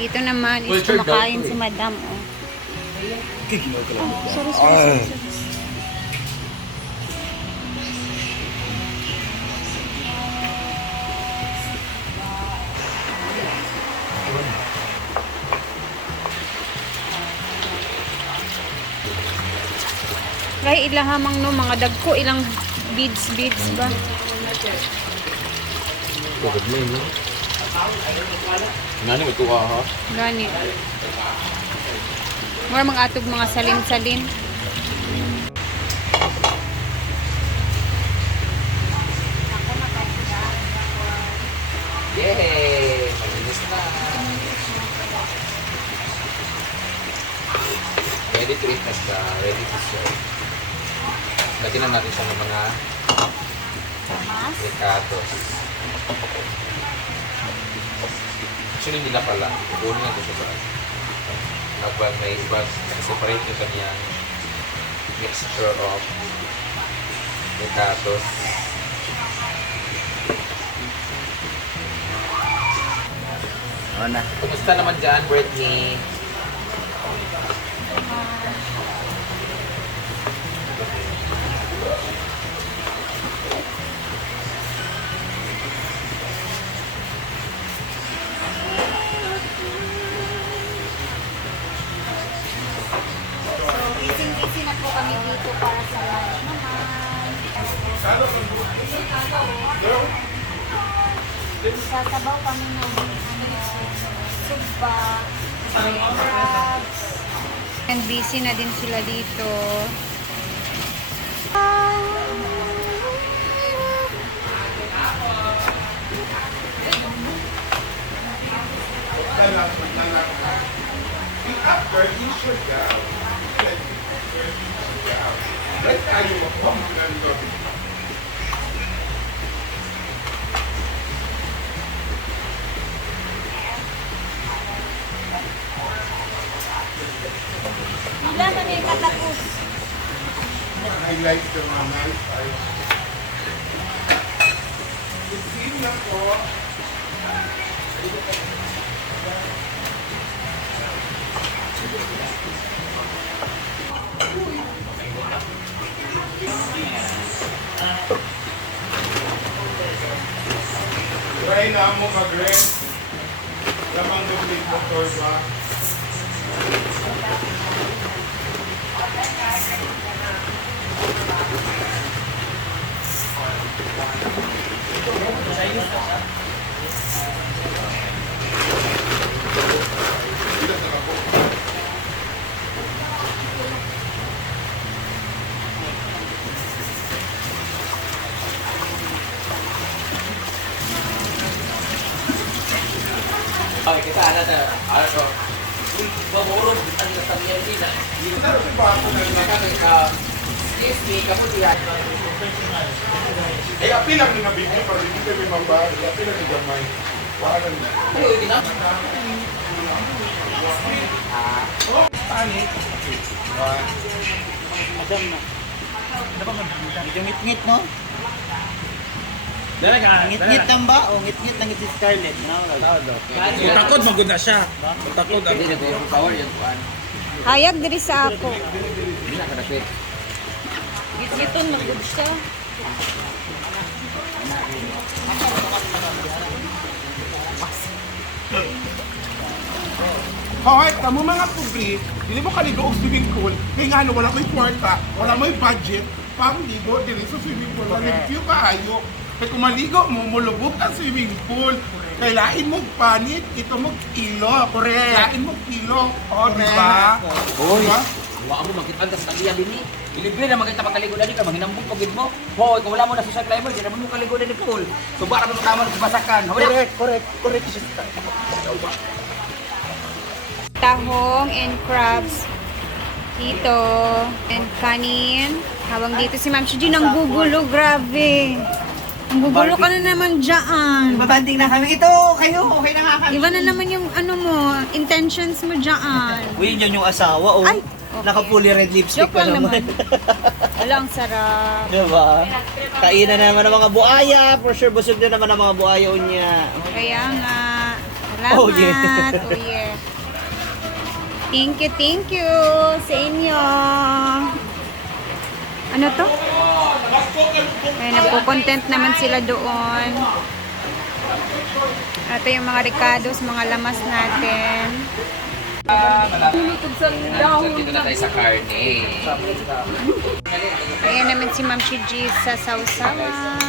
Dito naman is kumakain si Madam. Oh. Sorry. Kaya ilahamang no, mga dagko, ilang beads ba? Tugod mo yun, no? Nani, may tuwa ha? Gani. Mga mag-atog mga salin-salin. Yay! Malinis na! Ready to eat na siya. Ready to serve. Lagyan na natin siya ng mga ricados. Actually, hindi na pala. Kunin natin siya ba? Habang may iba, separate yung kanyang mixture of ricados. Kumusta naman dyan, Brittany? Busy na po kami dito para sa lunch naman. Sasabaw kami ng suba, crabs. And busy na din sila dito. After you should go. Let's tell you what I'm going to do. Wala na niya katapos. I like the nice ice. Isin na po. Try na mo mag-rent. Lamang duplik motor ba? Okay, kita ada ko. Baboro, ang nasabihan din na. Pero si Paco na Maka SK kapo diya. ay, api lang yung nabigyan pa. Hindi kami mabari. Api lang yung gamay. Wala na. Ayo ini na. Oh, panik. Madam na. Ano ba medyo ngit-ngit, no? Ngit-ngit lang ba? O ngit-ngit lang si Scarlett, no? Takot magud na siya. Takot ako. Hindi na power yan kuan. Hayag diri sa ako. Hindi na kadapit. Git-giton magud siya. Hoy, kamo mga kubri, hindi mo kaligo og swimming pool. Kaya nga ano, wala may kwarta, wala may budget, pang ligo dili sa swimming pool. Review kaayo. Kaya kung maligo mo, mulubog ang swimming pool. Kaya lain mo panit, ito mo kilo. Correct. Lain mo kilo. O, di ba? Hoy. Diba? Wa mo makita sa kaliya dinhi. Ilibre na makita makaligo dali ka manghinambog pagid mo. Hoy, kung wala mo na sa climber, di na mo kaligo dali pool. So bara mo tama sa basakan. Correct. Tahong and crabs dito and kanin. Habang dito si Ma'am Shiji nang gugulo, grabe. Ang gugulo ka na naman dyan. Babanding na kami. Ito, kayo, okay na nga kami. Iba na naman yung ano mo, intentions mo dyan. Uy, yun yung asawa, oh. Ay, okay. Naka-fully red lipstick Joke pa lang naman. naman. Wala, ang sarap. Diba? Kainan naman ng mga buaya. For sure, busog na naman ang mga buaya niya. Kaya nga, Salamat. Oh, yeah. Oh, yeah. Thank you sa inyo. Ano to? Ay, nagko-content naman sila doon. Ito yung mga ricados, mga lamas natin. Dito na tayo sa karne. Ayan naman si Ma'am Shiji sa sausawan.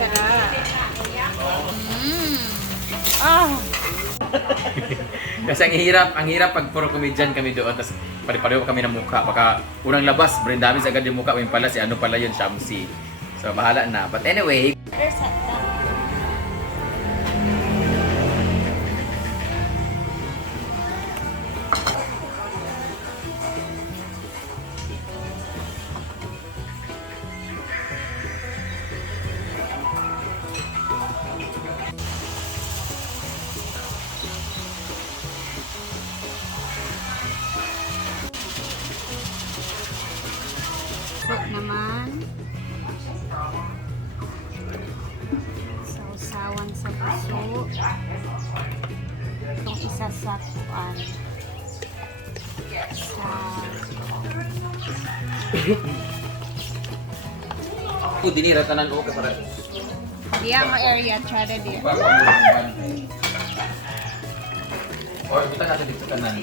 Sarap. Ah, Kasi ang hirap pag puro komedyan kami doon, tapos pare-pareho kami ng mukha. Baka unang labas, Brindamis agad yung mukha, yung pala si ano pala yun, Shamsi. So bahala na. But anyway, soup naman. Sausawan sa puso. Itong isa sa kuan. ako dinira tanan okay para. Diyan ang area, tsada diyan. Or kita natin dito kanan.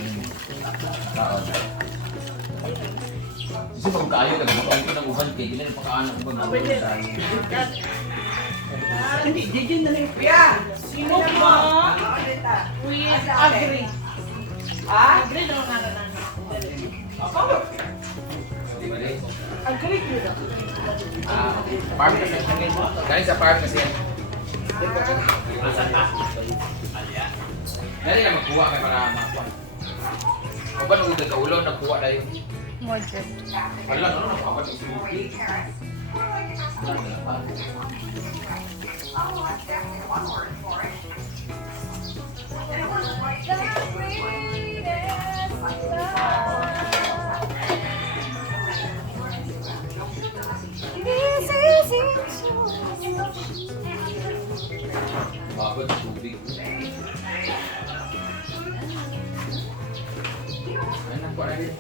Kasi pag kayo nagbukain ko ng uban kay ganyan pagkaan ng uban. Hindi, digin na lang. Sino ba? With Agri. Agri daw na lang. Di ba rin? Agri ko. Farm kasi. Galing sa farm kasi. Dali na magkuha kay para makuha. O ba nung udag kaulo, nagkuha na yun? Moderate. Wala, ano nakapat yung smoothie? Bakit tubig? Ay, nakuha na rin.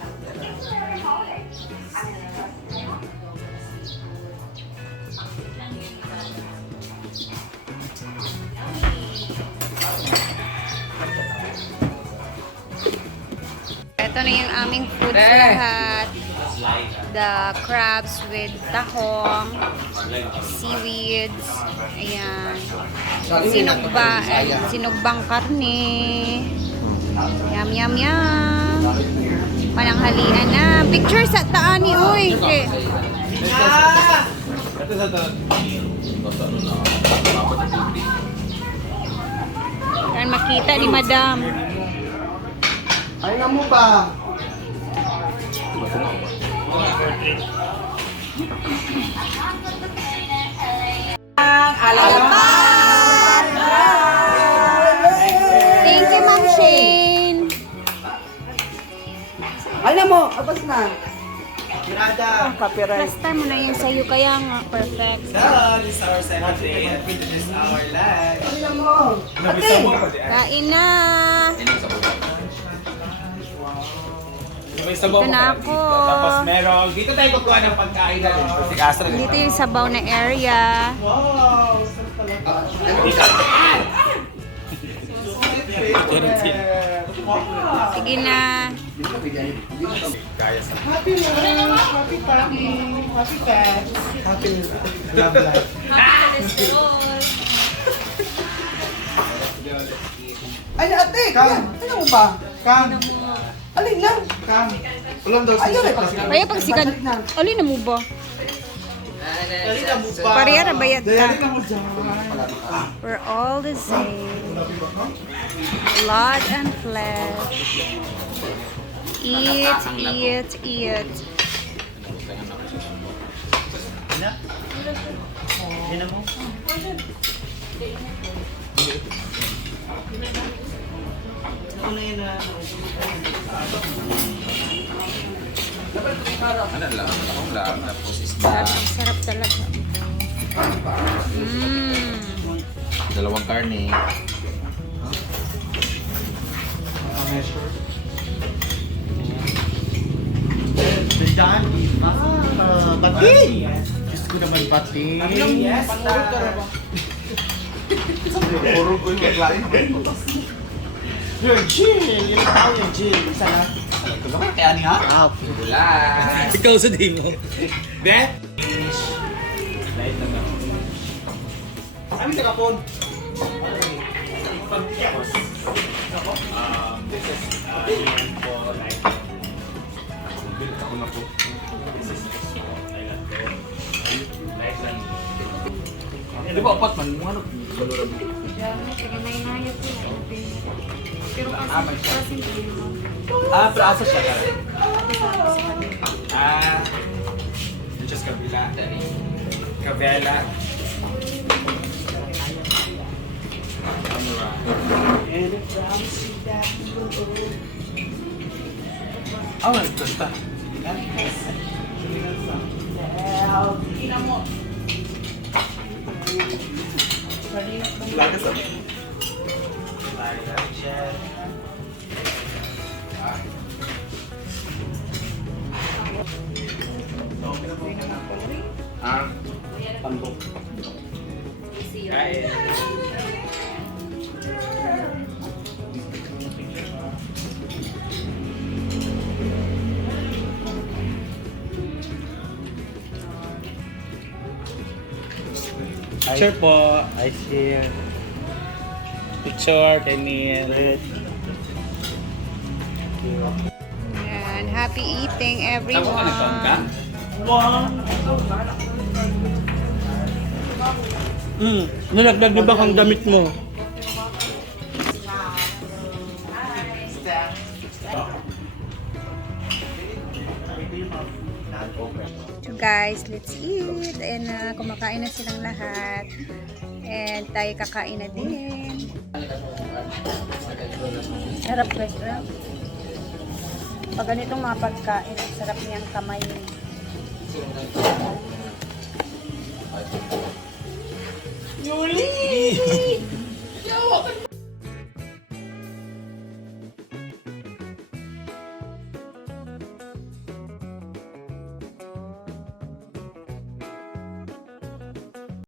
Ito na yung aming foods lahat. The crabs with tahong, seaweeds, ayan. Sinugbang karne. Yum, yum, yum. Pananghalian na. Picture sa taan ni Uy. Okay. Yan makita ni Madam. Ay na mo ba? Thank you, Ma'am Shane. Ay na mo, abas na. Mirada. Copyright. Last time mo na yung sayo kaya nga. Perfect. Hello, this is our Saturday and this is our live. Ay na mo. Ate! Kain na. May sabaw Ito na ako. Tapos meron, dito tayo kukuha ng pagkain natin. Si Astrid. Dito yung sabaw na area. Wow, sarap talaga. Sige na. Happy life, happy party, happy fans, happy love life. Ay na ate! Kaya, ay na mo ba? Kang, Alin lang? Kang. Ulam daw Ayun siya. ay Kaya pag sikan. Alin na mo ba? Dali na mo pa. Pareha na bayad Dali ka. na mo dyan. We're all the same. Blood and flesh. Eat, eat, eat. Yan na mo. Ano yun na? Ano lang, tapos isda. Sarap, sarap talaga. Dalawang karne. Bendaan, iba. Bati. Diyos ko naman bati. Yes. Puro ko yung maglain. Yung Jill. Yung tao yung Jill. Isa lang. Ito ba? Kaya ni ha? Ah, Bulan. Ikaw sa di mo. Be? kami nakapon. Ako na po. Di ba apat man mo ano? Pero kasi Ah, pero asa siya ka? Ah, just kabila. Kabela. Oh, ganda. Lagas ako. Ah, Picture po. I see. Picture, Camille. Yan, happy eating Saan ko ka nagtaon ka? everyone. Nalagdag na ba kang damit mo? So guys, let's eat. And kumakain na silang lahat. And tayo kakain na din. Sarap guys. Pag ganitong mga pagkain, sarap niyang kamay. Yuli!